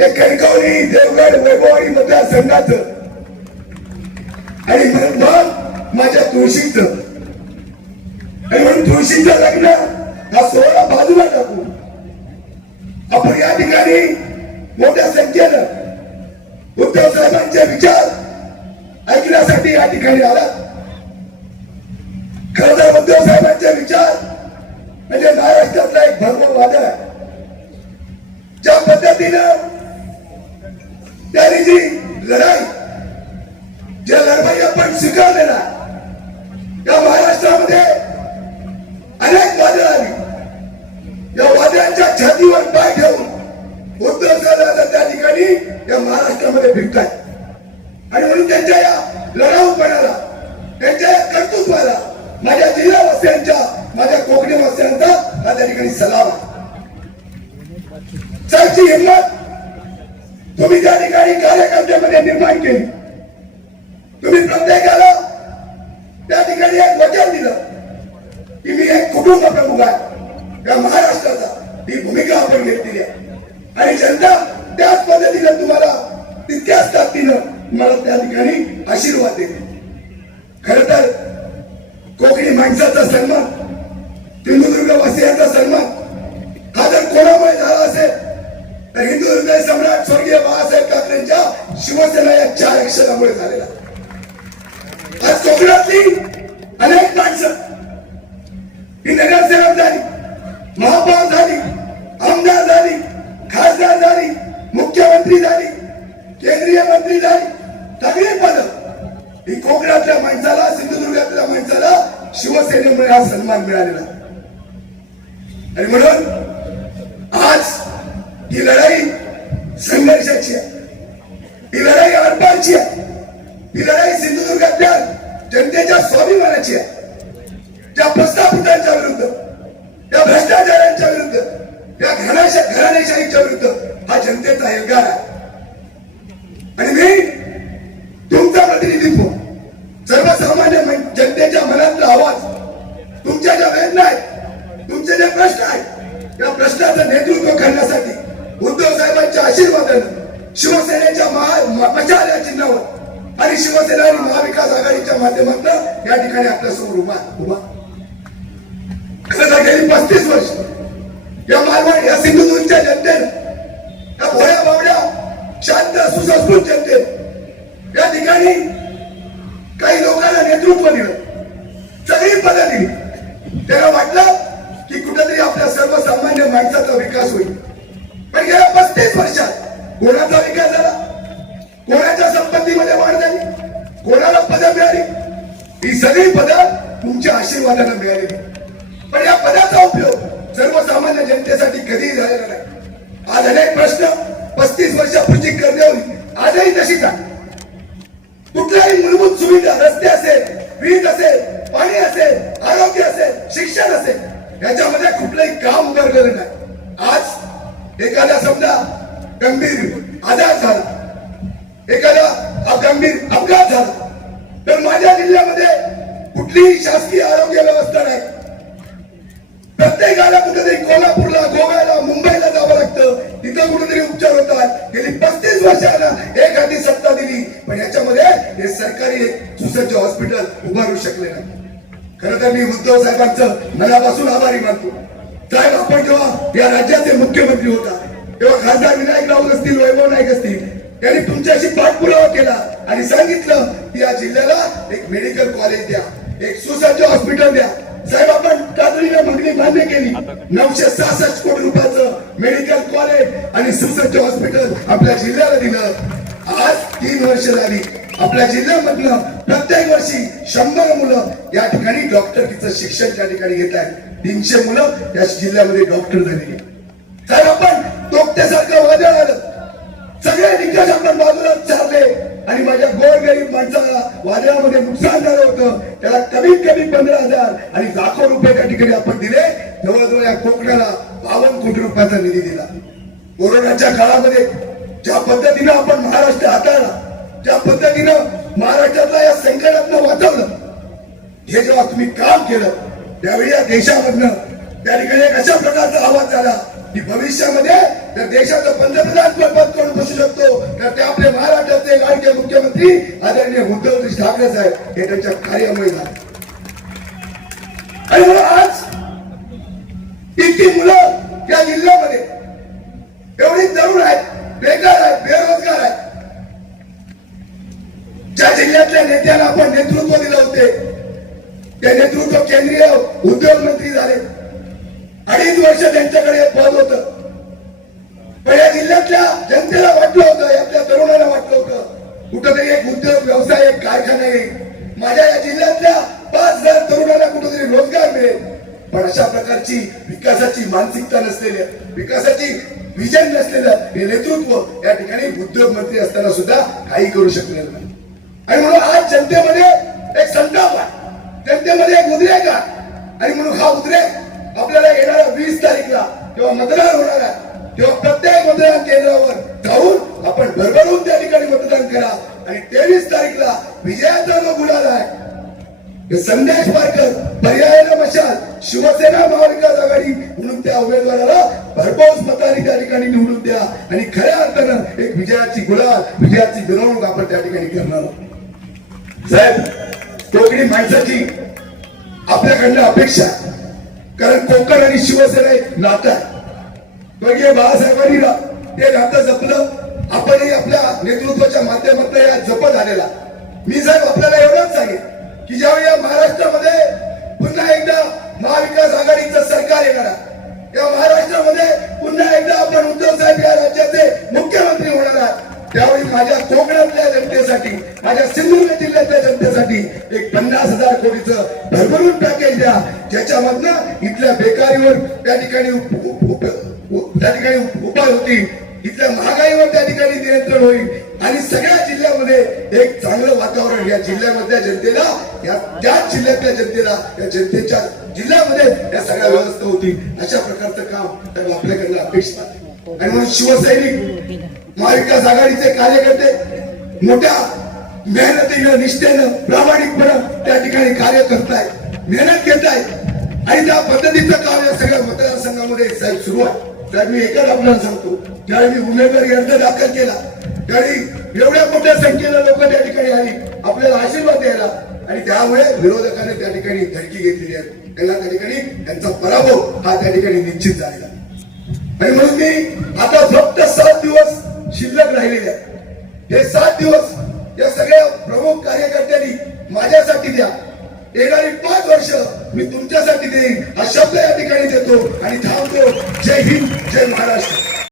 ते कणकवली देवगड वैभववाडी मतदारसंघाचं. आणि मग माझ्या तुळशीचं. आणि म्हणून तुळशीचं लग्न हा सोहळा बाजूला टाकू. आपण या ठिकाणी मोठ्या संख्येनं उद्धव साहेबांचे विचार ऐकण्यासाठी या ठिकाणी आला. खरं तर उद्धव साहेबांचे विचार म्हणजे महाराष्ट्रातला एक भरपूर वादळ आहे. ज्या पद्धतीनं त्यांनी जी लढाई ज्या लढाई आपण स्वीकारलेला या महाराष्ट्रामध्ये अनेक वादळ आली. या वाद्यांच्या छातीवर पाय ठेवून उद्धव साहेबांना त्या ठिकाणी या महाराष्ट्रामध्ये फिरताय आणि म्हणून त्यांच्या या लढाऊपणाला त्यांच्या या कर्तृत्वाला माझ्या जिल्हावासियांच्या माझ्या कोकणी वासियांचा हा त्या ठिकाणी सलाम आहे. हिंमत तुम्ही त्या ठिकाणी कार्यकर्त्यामध्ये निर्माण केली तुम्ही प्रत्येकाला त्या ठिकाणी एक वचन दिलं की मी एक कुटुंब प्रमुख आहे. त्या महाराष्ट्राचा ही भूमिका आपण घेतलेली आहे. आणि जनता त्याच पद्धतीनं तुम्हाला तितक्याच ताकदीनं मला त्या ठिकाणी आशीर्वाद देते खर तर कोकणी माणसाचा सन्मान सिंधुदुर्ग वासियांचा सन्मान हा जर कोणामुळे झाला असेल तर हिंदू हृदय सम्राट स्वर्गीय बाळासाहेब ठाकरेंच्या शिवसेना या चार अक्षरामुळे झालेला. आज कोकणातली अनेक माणसं ही नगरसेवक झाली महापौर झाली आमदार झाली खासदार झाली मुख्यमंत्री झाली केंद्रीय मंत्री झाली. सगळी पद ही कोकणातल्या माणसाला सिंधुदुर्गातल्या माणसाला शिवसेनेमुळे हा सन्मान मिळालेला. आणि म्हणून आज ही लढाई संघर्षाची आहे. ही लढाई आरपारची आहे. ही लढाई सिंधुदुर्गातल्या जनतेच्या स्वाभिमानाची आहे त्या प्रस्थापितांच्या आणि शिवसेना आणि महाविकास आघाडीच्या माध्यमातून या ठिकाणी आपल्यासमोर उभा उभा. गेली पस्तीस वर्ष. या मालवण या सिंधुदुर्गच्या जनतेनं या भोळ्या बावड्या शांत सुसंस्कृत जनतेत या ठिकाणी काही लोकांना नेतृत्व दिलं. सगळी पदं दिली. त्याला वाटलं की कुठेतरी आपल्या सर्वसामान्य माणसाचा विकास होईल. सगळी पदं तुमच्या आशीर्वादाने मिळालेली पण या पदाचा उपयोग सर्वसामान्य जनतेसाठी कधीही झालेला नाही. आज अनेक प्रश्न पस्तीस वर्षापूर्वी करणे आजही तशीच आहे कुठल्याही मूलभूत सुविधा रस्ते असेल वीज असेल पाणी असेल आरोग्य असेल शिक्षण असेल याच्यामध्ये कुठलंही काम उभारलेलं नाही. आज एखादा समजा गंभीर आजार झाला. शासकीय आरोग्य व्यवस्था नाही. प्रत्येकाला कुठेतरी कोल्हापूरला गोव्याला मुंबईला जावं लागतं. तिथं कुठेतरी उपचार होतात. गेली पस्तीस वर्षाला एखादी सत्ता दिली. पण याच्यामध्ये हे सरकारी सुसज्ज हॉस्पिटल उभारू शकले नाही. खरं तर मी उद्धव साहेबांचं मनापासून आभारी मानतो. साहेब आपण जेव्हा या राज्याचे मुख्यमंत्री होता तेव्हा खासदार विनायक राऊत असतील वैभव नाईक असतील त्यांनी तुमच्याशी पाठपुरावा केला आणि सांगितलं की या जिल्ह्याला एक मेडिकल कॉलेज द्या. एक सुसज्ज हॉस्पिटल द्या. साहेब आपण तातडीने मागणी मान्य केली. नऊशे सहासष्ट कोटी रुपयाचं मेडिकल कॉलेज आणि सुसज्ज हॉस्पिटल आपल्या जिल्ह्याला दिलं. आज तीन वर्ष झाली. आपल्या जिल्ह्यामधनं प्रत्येक वर्षी शंभर मुलं या ठिकाणी डॉक्टरकीचं शिक्षण त्या ठिकाणी घेत आहेत. तीनशे मुलं या जिल्ह्यामध्ये डॉक्टर झालेली. साहेब आपण तोक्त्यासारखं वादळ आलं. सगळे निकष आपण बाजूला आणि माझ्या गोरगरीब माणसाला वादळामध्ये नुकसान झालं होतं. त्याला कमीत कमी पंधरा हजार आणि लाखो रुपये त्या ठिकाणी आपण दिले. जवळजवळ या कोकणाला बावन्न कोटी रुपयाचा निधी दिला. कोरोनाच्या काळामध्ये ज्या पद्धतीनं आपण महाराष्ट्र हाताळला ज्या पद्धतीनं महाराष्ट्रातला या संकटातनं वाचवलं हे जेव्हा तुम्ही काम केलं त्यावेळी या देशामधनं त्या ठिकाणी अशा प्रकारचा आवाज झाला. की भविष्यामध्ये तर देशाचं पंतप्रधान पद करून बसू शकतो तर ते आपले महाराष्ट्राचे लाडके मुख्यमंत्री आदरणीय उद्धव ठाकरे साहेब हे त्यांच्या कार्यामुळे झाले. आणि म्हणून आज इतकी मुलं या जिल्ह्यामध्ये एवढी तरुण आहेत बेकार आहेत बेरोजगार आहेत. ज्या जिल्ह्यातल्या नेत्याला आपण नेतृत्व दिलं होते ते नेतृत्व केंद्रीय उद्योग मंत्री झाले. अडीच वर्ष त्यांच्याकडे नाही. माझ्या या जिल्ह्यातल्या पाच हजार तरुणांना कुठेतरी रोजगार मिळेल. पण अशा प्रकारची विकासाची मानसिकता नसलेल्या विकासाची विजन नसलेलं हे नेतृत्व या ठिकाणी उद्योग मंत्री असताना सुद्धा काही करू शकलेलं नाही. आणि म्हणून आज जनतेमध्ये एक संताप आहे. जनतेमध्ये एक उद्रेक आहे. आणि म्हणून हा उद्रेक आपल्याला येणाऱ्या वीस तारीखला जेव्हा मतदान होणार आहे तेव्हा प्रत्येक मतदान केंद्रावर जाऊन आपण भरभरून त्या ठिकाणी मतदान करा आणि तेवीस तारीखला विजयाचा जो गुलाल आहे संदेश पारकर पर्यायाला मशाल शिवसेना महाविकास आघाडी म्हणून त्या उमेदवाराला भरघोस मताने त्या ठिकाणी निवडून द्या. आणि खऱ्या अर्थानं एक विजयाची गुलाल विजयाची मिरवणूक आपण त्या ठिकाणी करणार साहेब कोकणी माणसाची आपल्याकडनं अपेक्षा कारण कोकण आणि शिवसेना एक नातं आहे. बाळासाहेबांनी ते नातं जपलं. आपणही आपल्या नेतृत्वाच्या माध्यमातून या जपत आलेला मी साहेब आपल्याला एवढंच सांगेन की ज्यावेळी या महाराष्ट्रामध्ये पुन्हा एकदा महाविकास आघाडीचं सरकार येणार या महाराष्ट्रामध्ये पुन्हा एकदा आपण उद्धव साहेब या राज्याचे मुख्यमंत्री होणार आहात त्यावेळी माझ्या कोकणातल्या जनतेसाठी माझ्या सिंधुदुर्ग जिल्ह्यातल्या जनतेसाठी एक पन्नास हजार कोटीचं भरभरून पॅकेज द्या. ज्याच्यामधनं इथल्या बेकारीवर त्या ठिकाणी त्या ठिकाणी उपाय होतील. इथल्या महागाईवर त्या ठिकाणी नियंत्रण होईल. आणि सगळ्या जिल्ह्यामध्ये एक चांगलं वातावरण या जिल्ह्यामधल्या जनतेला या त्याच जिल्ह्यातल्या जनतेला या जनतेच्या जिल्ह्यामध्ये या सगळ्या व्यवस्था होतील. अशा प्रकारचं काम तर आपल्याकडनं अपेक्षित आहे. आणि म्हणून शिवसैनिक महाविकास आघाडीचे कार्यकर्ते मोठ्या मेहनतीनं निष्ठेनं प्रामाणिकपणे त्या ठिकाणी कार्य करताय मेहनत घेत आणि त्या पद्धतीचं काम या सगळ्या मतदारसंघामध्ये साहेब सुरू आहे. तर मी एकच आपल्याला सांगतो. त्यावेळी मी उमेदवारी अर्ज दाखल केला त्यावेळी एवढ्या मोठ्या संख्येनं लोक त्या ठिकाणी आली. आपल्याला आशीर्वाद द्यायला. आणि त्यामुळे विरोधकाने त्या ठिकाणी धडकी घेतलेली आहे. त्यांना त्या ठिकाणी त्यांचा पराभव हा त्या ठिकाणी निश्चित झालेला आणि म्हणून मी आता फक्त सात दिवस शिल्लक राहिलेले आहेत. हे सात दिवस